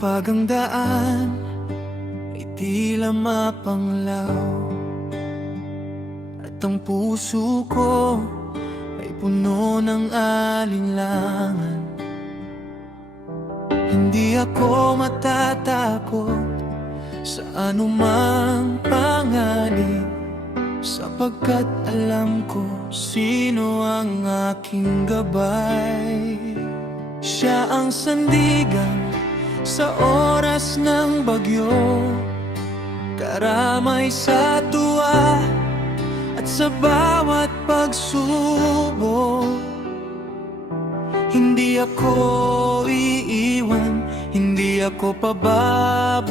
Kapag ang daan ay tila mapanglaw at ang puso ko ay puno ng alinlangan, hindi ako matatakot sa anumang panganib, sapagkat alam ko sino ang aking gabay. Siya ang sandigan sa oras ng bagyo, karamay sa tuwa at sa bawat pagsubok. Hindi ako iiwan, hindi ako pababayaan.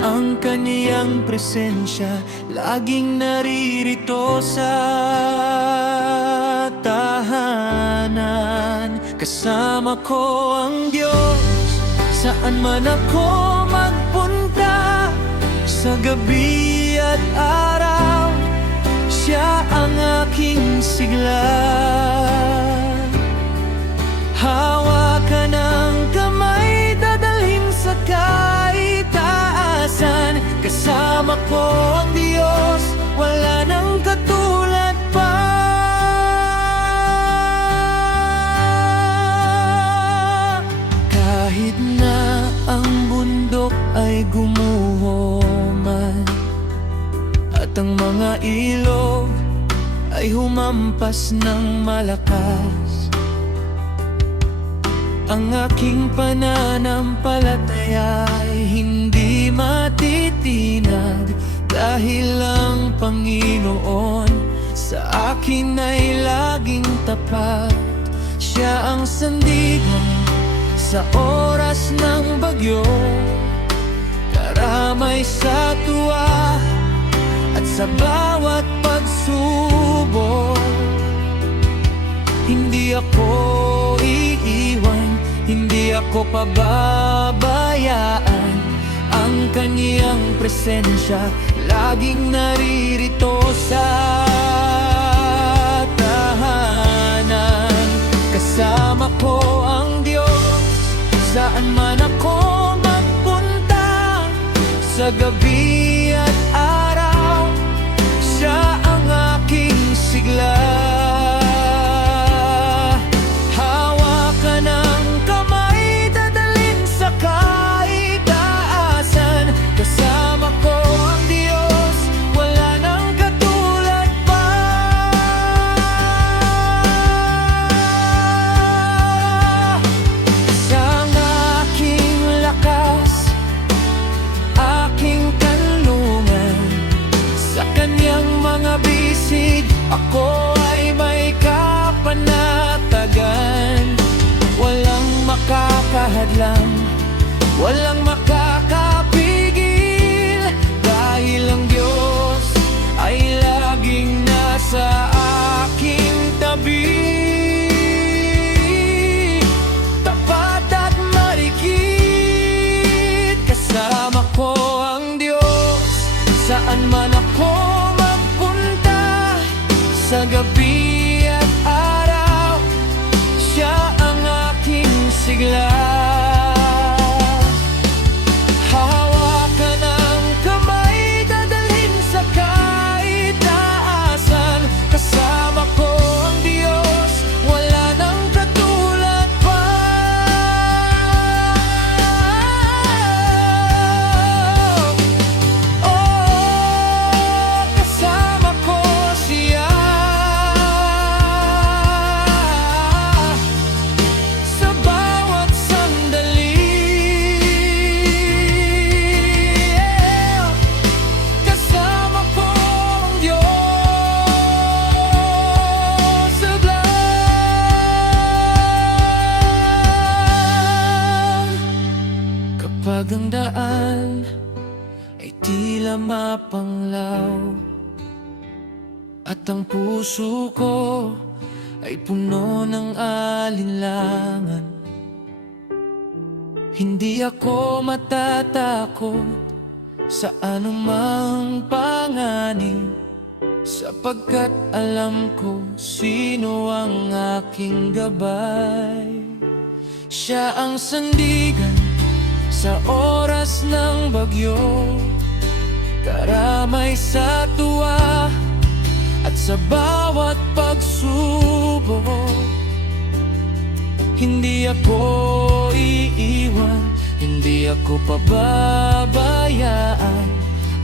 Ang kaniyang presensya laging naririto sa tahanan. Kasama ko ang Diyos, saan man ako magpunta, sa gabi at araw, Siya ang aking sigla. Hawakan ang kamay, dadalhin sa kaitaasan. Kasama ko ang Diyos, wala nang katulad pa. Kahit na ang bundok ay gumuho man, at ang mga ilog ay humampas ng malakas, ang aking pananampalataya ay hindi matitinag, dahil ang Panginoon sa akin ay laging tapat. Siya ang sandigan sa oras ng bagyo, karamay sa tuwa at sa bawat pagsubok. Hindi ako iiwan, hindi ako pababayaan. Ang kaniyang presensya laging naririto sa tahanan. Kasama ko ang Diyos, saan man ako magpunta, sa gabi at araw, Siya ang aking sigla. Ako ay may kapanatagan, walang makakahadlang, walang makakapigil, dahil ang Diyos ay laging nasa aking tabi. Tapat at marikit, kasama ko ang Diyos, saan man ako sa gabi at araw, Siya ang aking sigla. Hawakan ang kamay, dadalhin sa kaitaasan. Kasama ko ang Diyos, wala nang katulad pa. Oh, kasama ko Siya. Kapag ang daan ay tila mapanglaw at ang puso ko ay puno ng alinlangan, hindi ako matatakot sa anumang panganib, sapagkat alam ko sino ang aking gabay. Siya ang sandigan sa oras ng bagyo, karamay sa tuwa at sa bawat pagsubok. Hindi ako iiwan, hindi ako pababayaan.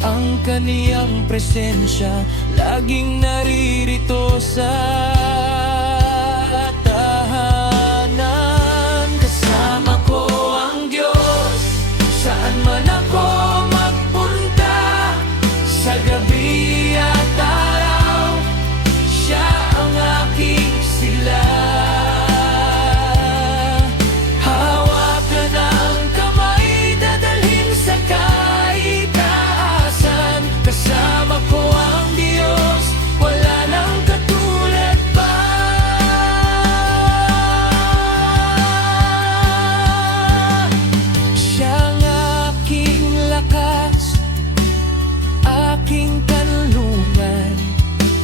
Ang kaniyang presensya laging naririto sa tahanan. Kasama ko ang Diyos, saan man ako magpunta, sa gabi at araw, Siya ang aking sila. Hawakan ang kamay, dadalhin sa kaitaasan. Kasama ko ang Diyos, wala nang katulad pa. Siyang aking lakas, aking kanlungan.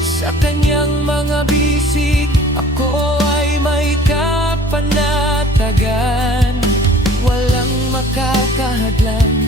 Sa kanyang mga bisig, ako ay may kapanatagan. Walang makakahadlang